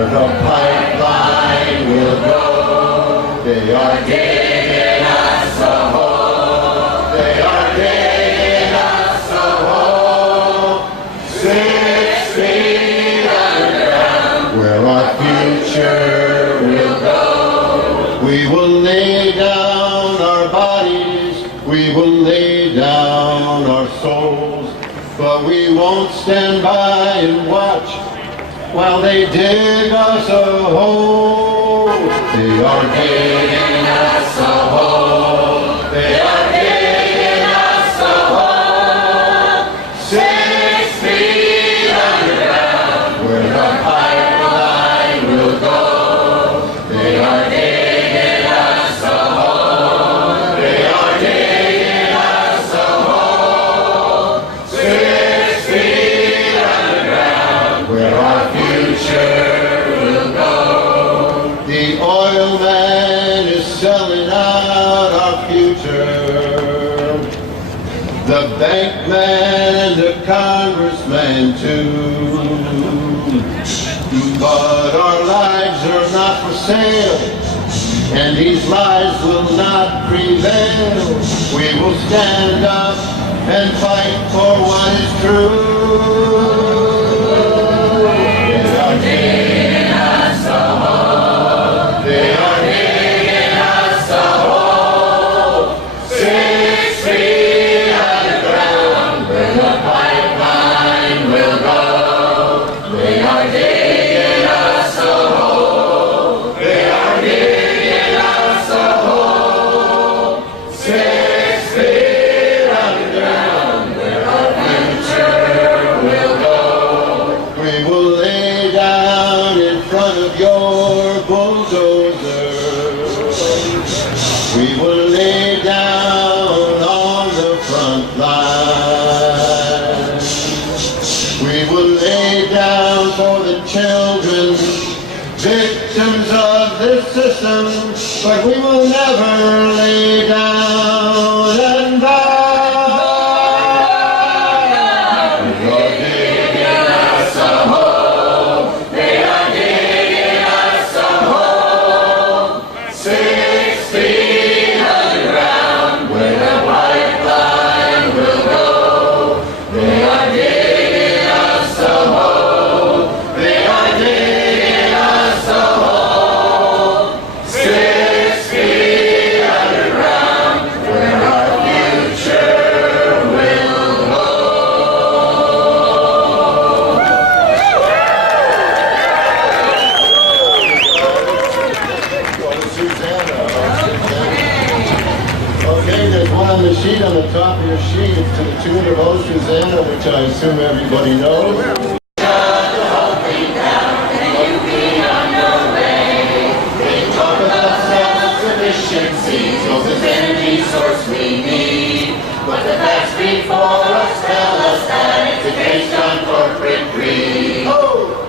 where the pipeline will go. They are digging us a hole. They are digging us a hole. 6 feet underground, where our future will go. We will lay down our bodies, we will lay down our souls, but we won't stand by and watch while they dig us a hole. They are digging us a hole. They are digging us a hole. 6 feet underground, where the pipeline will go. They are digging us a hole. They are digging us a hole. 6 feet underground, where our future will go. The oil man is selling out our future. The bank man and the congressman too. But our lives are not for sale, and these lies will not prevail. We will stand up and fight for what is true. They are digging us a hole. They are digging us a hole. 6 feet underground, where the pipeline will go. They are digging us a hole. They are digging us a hole. 6 feet underground, where our future will go. We will lay down in front of your bulldozer. We will lay down on the front line. We will lay down for the children, victims of this system, but we will never lay down and die. They are digging us a hole. They are digging us a hole. 6 feet underground, where the pipeline will go. They are digging us a hole. They are digging us a hole. 6 feet underground, where our future will go. Susanna. Okay, there's one on the sheet, on the top of your sheet. It's to the tune of Oh Susanna, which I assume everybody knows. Talk about self-sufficiency, so there's any resource we need. But the facts before us tell us that it's based on corporate greed.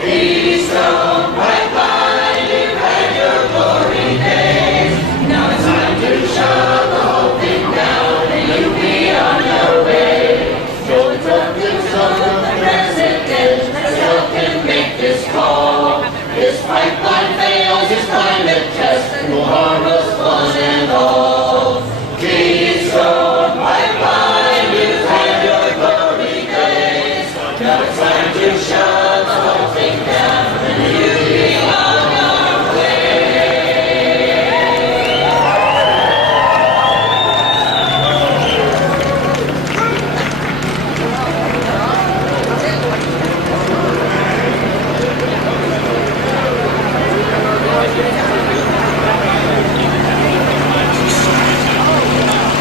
Keystone Pipeline, you had your glory days. Now it's time to shut the whole thing down and you be on your way. So it's up to some of the president as help him make this call. This pipeline fails its climate test and will harm us one and all. Keystone Pipeline, you've had your glory days. Now it's time to shut the whole thing down and you be on your way.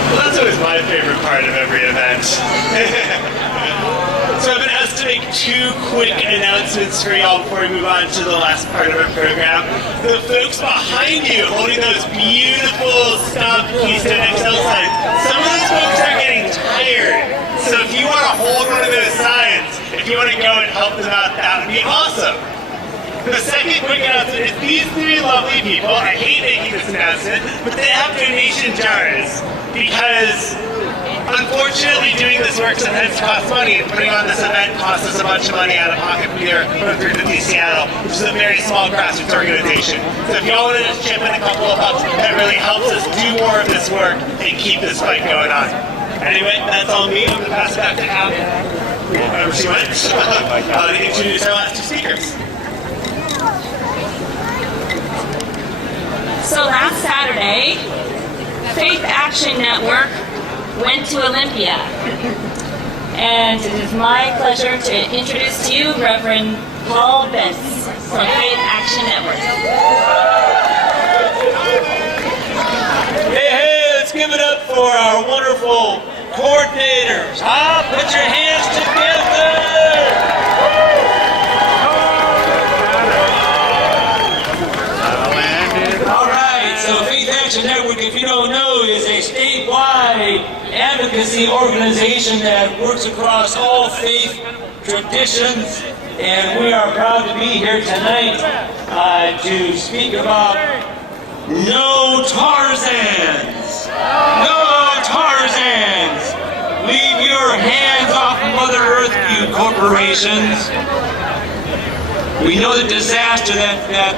Well, that's always my favorite part of every event. So I've been asked to make 2 quick announcements for y'all before we move on to the last part of our program. The folks behind you holding those beautiful Stop Keystone XL signs, some of those folks are getting tired. So if you want to hold one of those signs, if you want to go and help them out, that would be awesome. The second quick announcement is these 3 lovely people, I hate making this announcement, but they have donation jars because Unfortunately, doing this work sometimes costs money, and putting on this event costs us a bunch of money out of pocket here from 350 Seattle, which is a very small grassroots organization. So if y'all want to just chip in a couple of bucks, that really helps us do more of this work and keep this fight going on. Anyway, that's all me. I'm going to pass it back to Abby. Wherever she went. To introduce our last two speakers. So last Saturday, Faith Action Network went to Olympia. And it is my pleasure to introduce to you Reverend Paul Bentz from Faith Action Network. Hey, let's give it up for our wonderful coordinators. Put your hands together. All right, so Faith Action Network, if you don't know, is a statewide advocacy organization that works across all faith traditions, and we are proud to be here tonight to speak about no Tarzans. No Tarzans. Leave your hands off Mother Earth, you corporations. We know the disaster that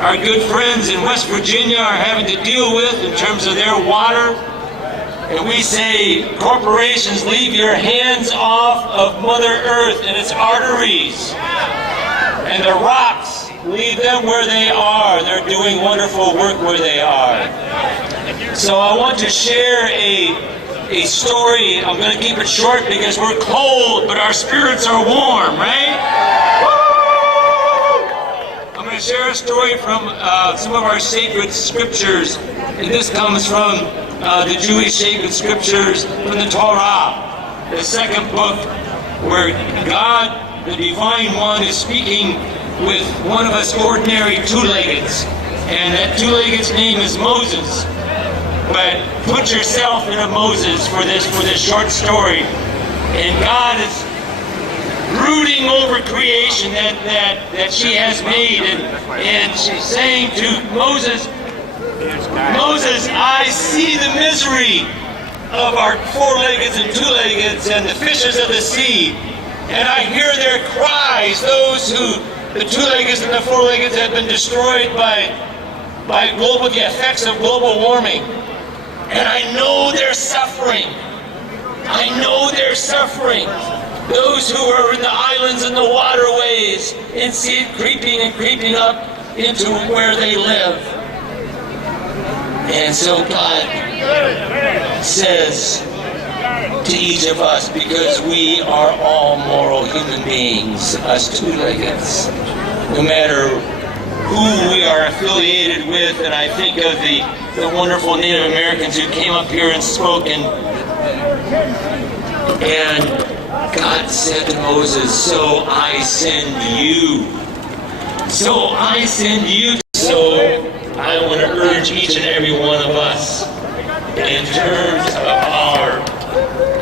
our good friends in West Virginia are having to deal with in terms of their water. And we say, corporations, leave your hands off of Mother Earth and its arteries. And the rocks, leave them where they are. They're doing wonderful work where they are. So I want to share a story. I'm going to keep it short because we're cold, but our spirits are warm, right? I'm going to share a story from some of our sacred scriptures. And this comes from the Jewish sacred scriptures from the Torah, the second book, where God, the Divine One, is speaking with one of us ordinary two-leggeds. And that two-legged's name is Moses. But put yourself in a Moses for this short story. And God is brooding over creation that she has made. And she's saying to Moses, Moses, I see the misery of our four-leggeds and two-leggeds and the fishes of the sea. And I hear their cries, those who, the two-leggeds and the four-leggeds, have been destroyed by the effects of global warming. And I know they're suffering. I know they're suffering. Those who are in the islands and the waterways and see it creeping and creeping up into where they live. And so God says to each of us, because we are all moral human beings, us two-leggeds, no matter who we are affiliated with, and I think of the wonderful Native Americans who came up here and spoke, and God said to Moses, so I send you. So I send you. So I want to urge each and every one of us, in terms of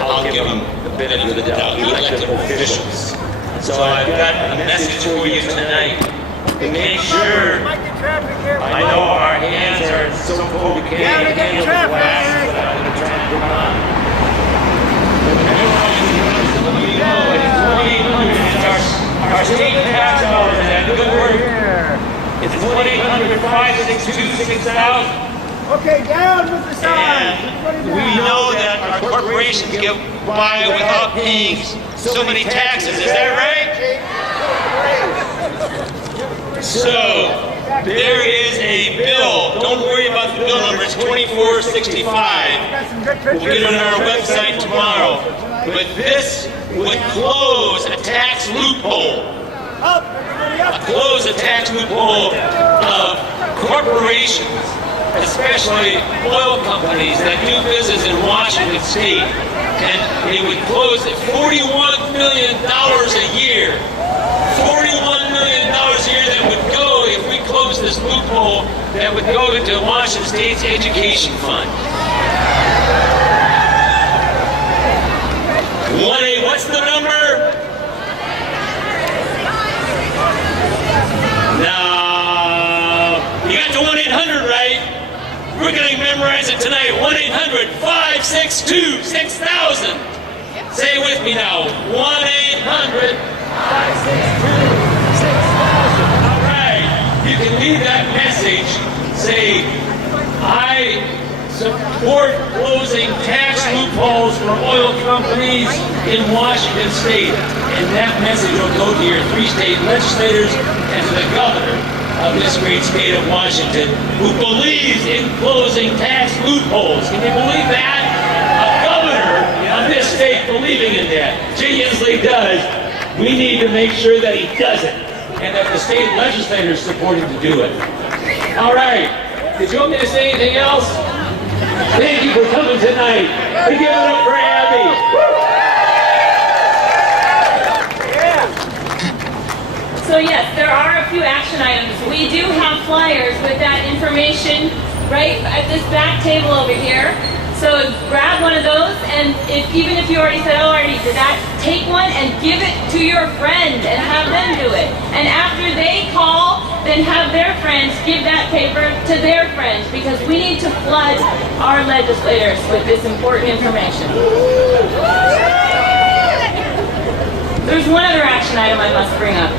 I'll give them the benefit of the doubt, elected officials. So I've got a message for you tonight. Make sure, I know our hands are so cold we can't handle the blast without the traffic on. Some of you know it's 1-800. Our state tax dollars at good work. It's 1-800-562-6000. Okay, down with the sign. We know that our corporations get by without paying so many taxes. Is that right? So, there is a bill. Don't worry about the bill number. It's 2465. We'll get it on our website tomorrow. But this would close a tax loophole. Close a tax loophole of corporations, especially oil companies that do business in Washington State. And it would close at $41 million a year. $41 million a year that would go, if we close this loophole, that would go into Washington State's education fund. 1-8, what's the number? No, you got the 1-800, right? We're going to memorize it tonight. 1-800-562-6000. Say it with me now. 1-800-562-6000. All right. You can leave that message. Say, I support closing tax loopholes for oil companies in Washington State. And that message will go to your 3 state legislators and to the governor of this great state of Washington, who believes in closing tax loopholes. Can you believe that? A governor of this state believing in that. Jay Inslee does. We need to make sure that he does it, and that the state legislators support him to do it. All right. Did you want me to say anything else? Thank you for coming tonight. We give it up for Abby. So yes, there are a few action items. We do have flyers with that information right at this back table over here. So grab one of those, and even if you already said, oh, I already did that, take one and give it to your friend and have them do it. And after they call, then have their friends give that paper to their friends, because we need to flood our legislators with this important information. There's one other action item I must bring up.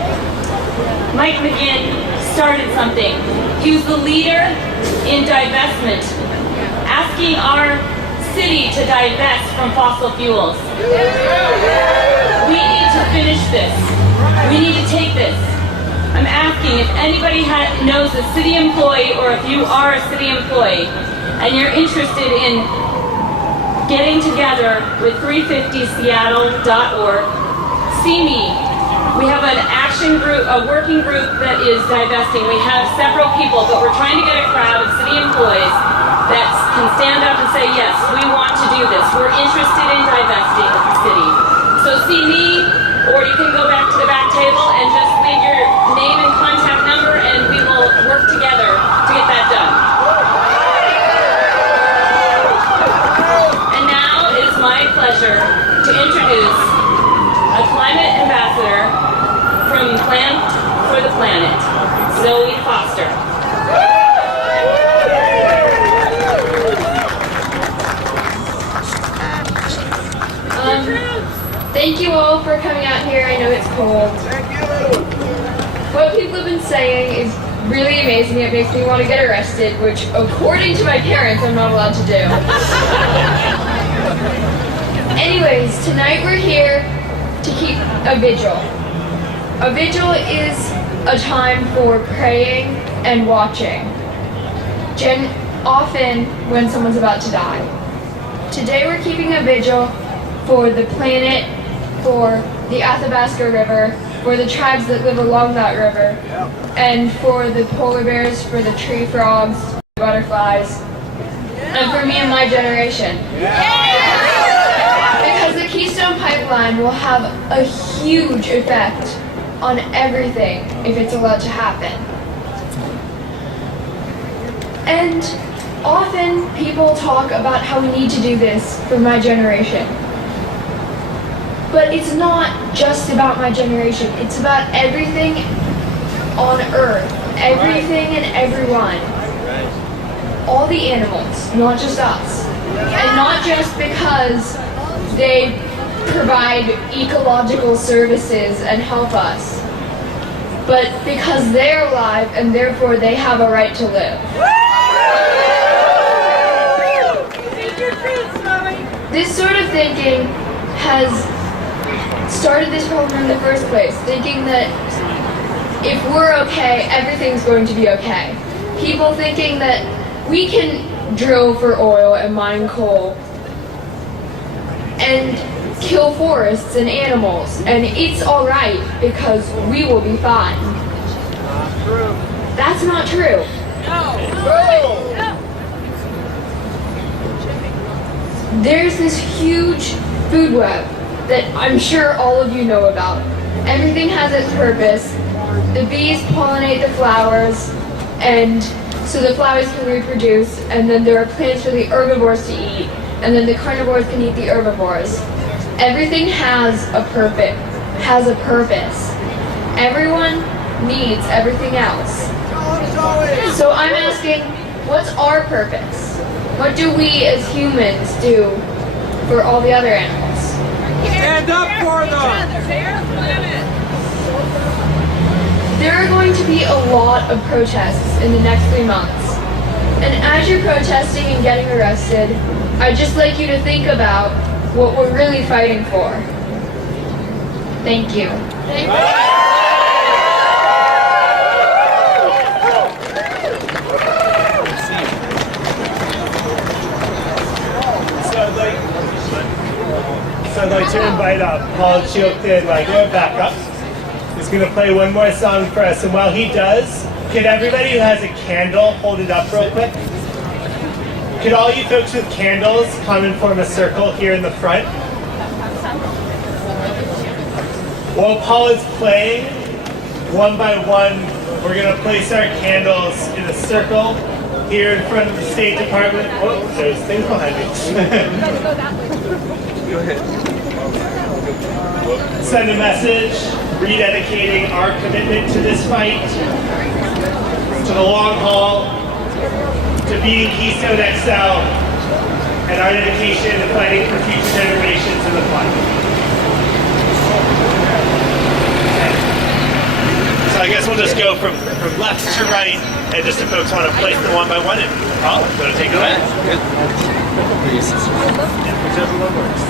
Mike McGinn started something. He was the leader in divestment, asking our city to divest from fossil fuels. We need to finish this. We need to take this. I'm asking if anybody knows a city employee, or if you are a city employee and you're interested in getting together with 350seattle.org, see me. We have an action group, a working group that is divesting. We have several people, but we're trying to get a crowd of city employees that can stand up and say, yes, we want to do this. We're interested in divesting the city. So see me, or you can go back to the back table and just leave your name and contact number, and we will work together to get that done. And now it is my pleasure to introduce a climate ambassador from Plan for the Planet, Zoe Foster. Thank you all for coming out here. I know it's cold. What people have been saying is really amazing. It makes me want to get arrested, which, according to my parents, I'm not allowed to do. Anyways, tonight we're here to keep a vigil. A vigil is a time for praying and watching. Often when someone's about to die. Today we're keeping a vigil for the planet, for the Athabasca River, for the tribes that live along that river, and for the polar bears, for the tree frogs, butterflies, and for me and my generation. Because the Keystone Pipeline will have a huge effect on everything if it's allowed to happen. And often people talk about how we need to do this for my generation. But it's not just about my generation. It's about everything on Earth. Everything and everyone. All the animals, not just us. And not just because they provide ecological services and help us, but because they're alive and therefore they have a right to live. This sort of thinking has started this problem in the first place, thinking that if we're okay, everything's going to be okay. People thinking that we can drill for oil and mine coal and kill forests and animals, and it's alright because we will be fine. That's not true. There's this huge food web that I'm sure all of you know about. Everything has its purpose. The bees pollinate the flowers, and so the flowers can reproduce, and then there are plants for the herbivores to eat, and then the carnivores can eat the herbivores. Everything has a purpose. Everyone needs everything else. So I'm asking, What's our purpose? What do we as humans do for all the other animals? Stand up for them. There are going to be a lot of protests in the next 3 months. And as you're protesting and getting arrested, I'd just like you to think about what we're really fighting for. Thank you. So I'd like to invite Paul Chilton, my back up. He's going to play one more song for us, and while he does, could everybody who has a candle hold it up real quick? Could all you folks with candles come and form a circle here in the front? While Paul is playing, one by one, we're going to place our candles in a circle here in front of the State Department. Oh, there's things behind me. Go ahead. Send a message rededicating our commitment to this fight, to the long haul, to being Keystone XL, and our dedication to fighting for future generations in the fight. So I guess we'll just go from left to right, and just if folks want to place them one by one, and Paul, I'm going to take it away. Good. Whichever one works.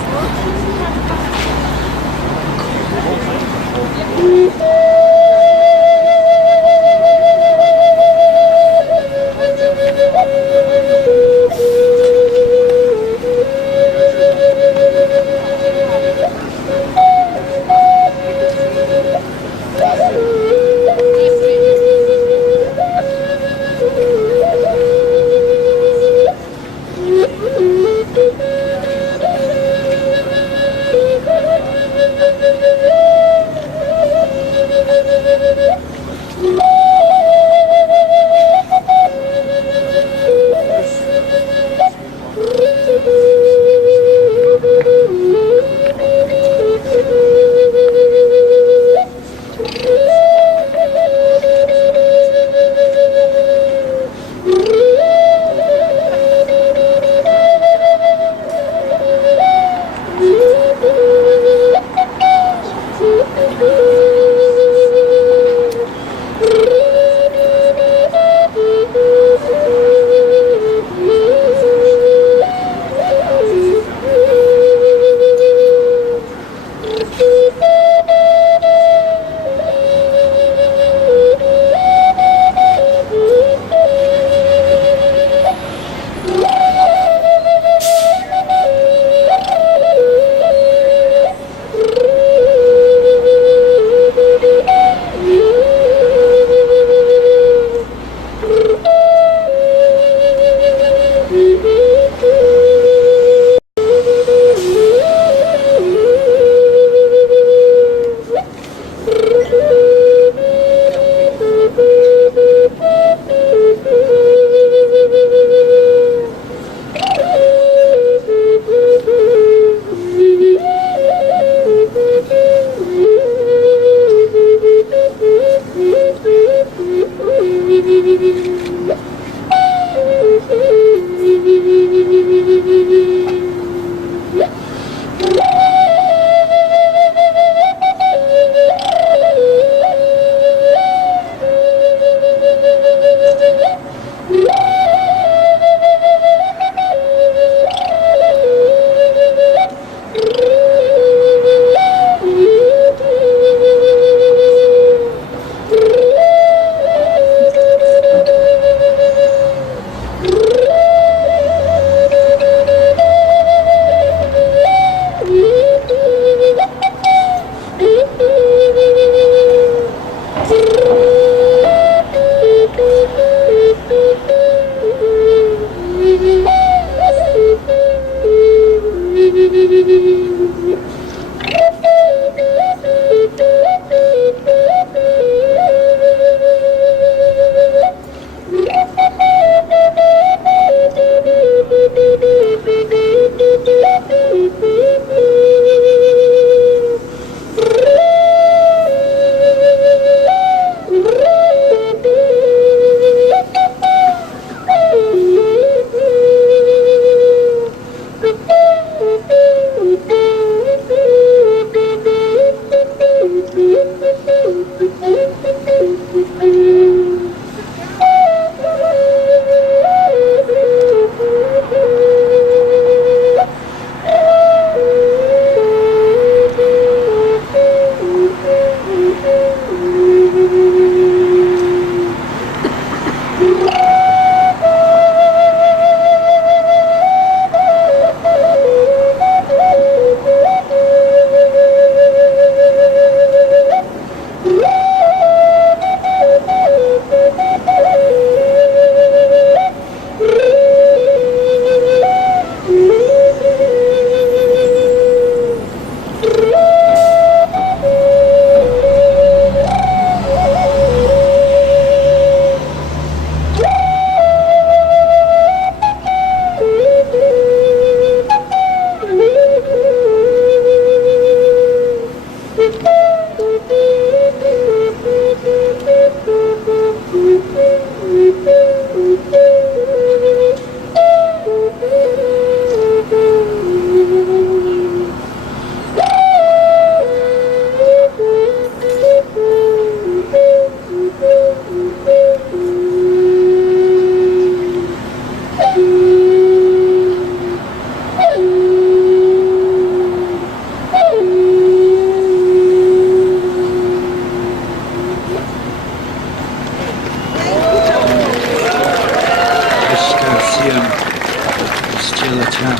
Yeah.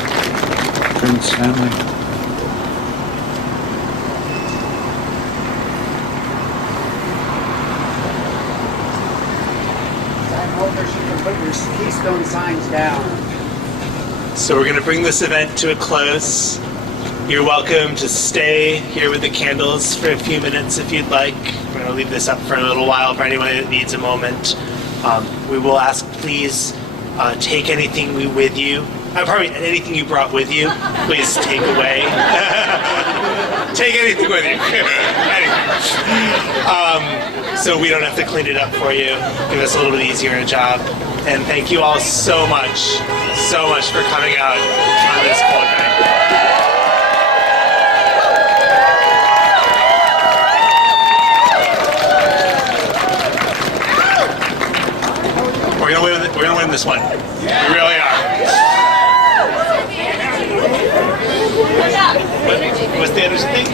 Friends, family. Hopers, you can put your Keystone signs down. So we're going to bring this event to a close. You're welcome to stay here with the candles for a few minutes if you'd like. We're going to leave this up for a little while for anyone that needs a moment. We will ask, please take anything with you. Probably anything you brought with you, please take away. Take anything with you. So we don't have to clean it up for you. Give us a little bit easier a job. And thank you all so much for coming out on this cold night. We're gonna win this one. We really are. What's the Anderson thing?